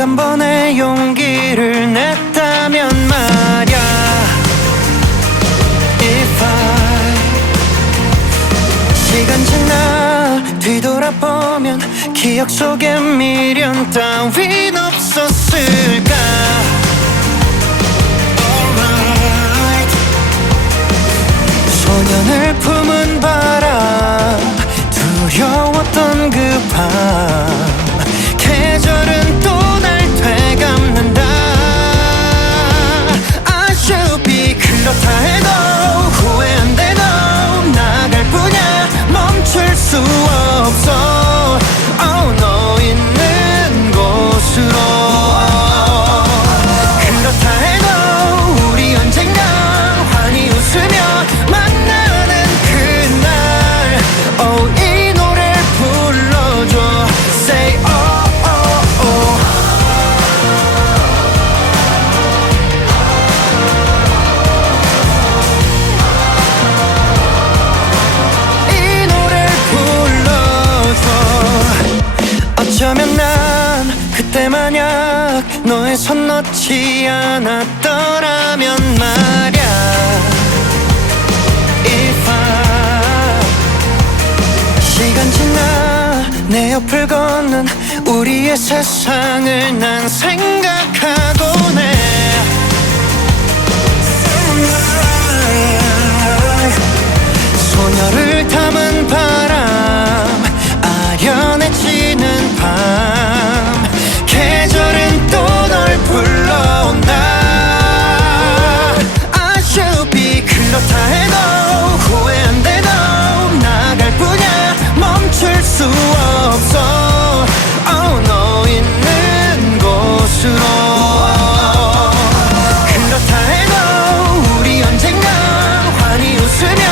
내 용기를 냈다면 말야. If I 시간 지나 뒤돌아보면 기억 속에 미련 따윈 없었을까? Alright. 소년을 품은 바람 두려웠던 그 밤 너의 손 놓지 않았더라면 말야. If I 시간 지나 내 옆을 걷는 우리의 세상을 난 생각하곤 해 그렇다 해도 후회 안 돼도 나갈 뿐이야. 멈출 수 없어. Oh, 너 있는 곳으로. 그렇다 해도 우리 언젠가 환히 웃으며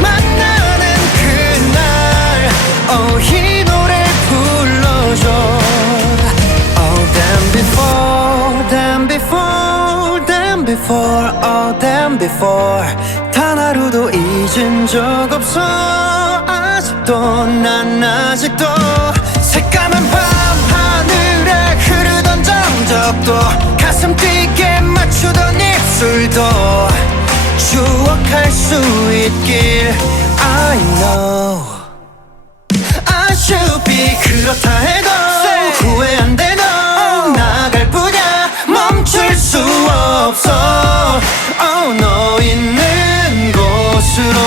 만나는 그날. Oh, 이 노래를 불러줘. Oh damn before damn before damn before. Oh damn before. 단 하루도 잊은 적 없어. 아직도 난 아직도 새까만 밤 스스로